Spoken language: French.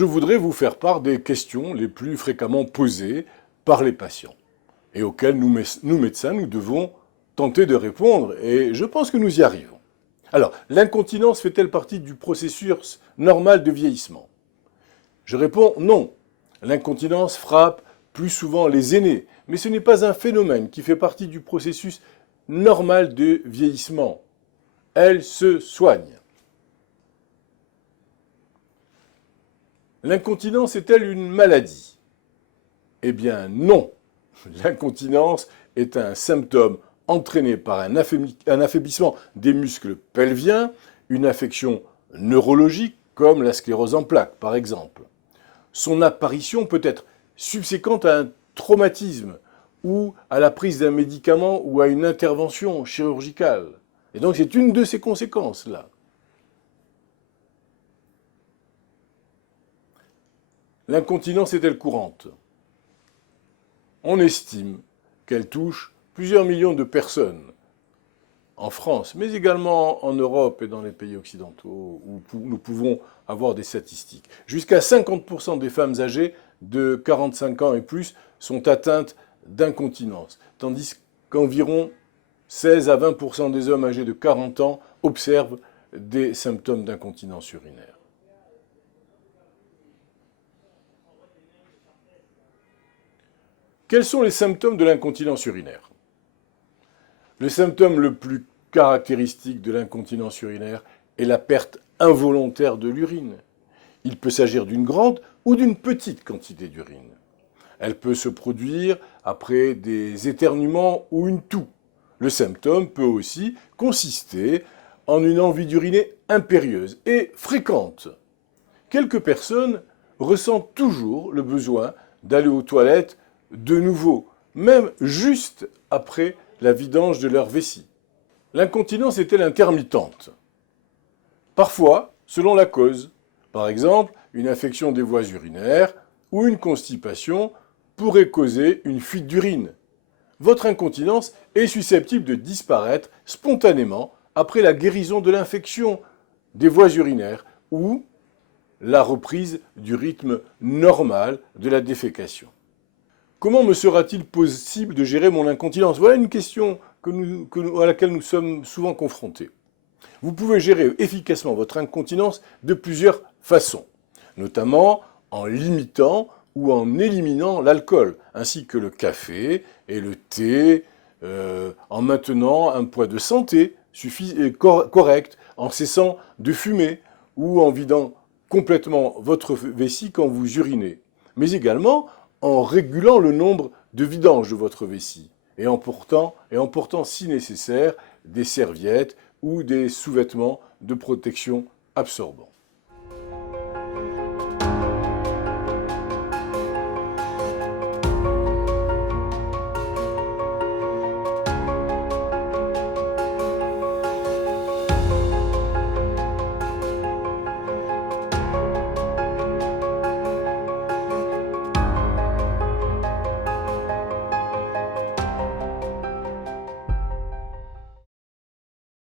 je voudrais vous faire part des questions les plus fréquemment posées par les patients et auxquelles nous médecins, nous devons tenter de répondre et je pense que nous y arrivons. Alors, l'incontinence fait-elle partie du processus normal de vieillissement? Je réponds non. L'incontinence frappe plus souvent les aînés, mais ce n'est pas un phénomène qui fait partie du processus normal de vieillissement. Elle se soigne. L'incontinence est-elle une maladie? Eh bien non. L'incontinence est un symptôme entraîné par un affaiblissement des muscles pelviens, une affection neurologique comme la sclérose en plaques par exemple. Son apparition peut être subséquente à un traumatisme ou à la prise d'un médicament ou à une intervention chirurgicale. Et donc c'est une de ces conséquences-là. L'incontinence est-elle courante? On estime qu'elle touche plusieurs millions de personnes en France, mais également en Europe et dans les pays occidentaux où nous pouvons avoir des statistiques. Jusqu'à 50% des femmes âgées de 45 ans et plus sont atteintes d'incontinence, tandis qu'environ 16 à 20% des hommes âgés de 40 ans observent des symptômes d'incontinence urinaire. Quels sont les symptômes de l'incontinence urinaire? Le symptôme le plus caractéristique de l'incontinence urinaire est la perte involontaire de l'urine. Il peut s'agir d'une grande ou d'une petite quantité d'urine. Elle peut se produire après des éternuements ou une toux. Le symptôme peut aussi consister en une envie d'uriner impérieuse et fréquente. Quelques personnes ressentent toujours le besoin d'aller aux toilettes de nouveau, même juste après la vidange de leur vessie. L'incontinence est-elle intermittente? Parfois, selon la cause. Par exemple, une infection des voies urinaires ou une constipation pourrait causer une fuite d'urine. Votre incontinence est susceptible de disparaître spontanément après la guérison de l'infection des voies urinaires ou la reprise du rythme normal de la défécation. Comment me sera-t-il possible de gérer mon incontinence? Voilà une question à laquelle nous sommes souvent confrontés. Vous pouvez gérer efficacement votre incontinence de plusieurs façons, notamment en limitant ou en éliminant l'alcool, ainsi que le café et le thé, en maintenant un poids de santé correct, en cessant de fumer ou en vidant complètement votre vessie quand vous urinez, mais également en régulant le nombre de vidanges de votre vessie et en portant si nécessaire des serviettes ou des sous-vêtements de protection absorbants.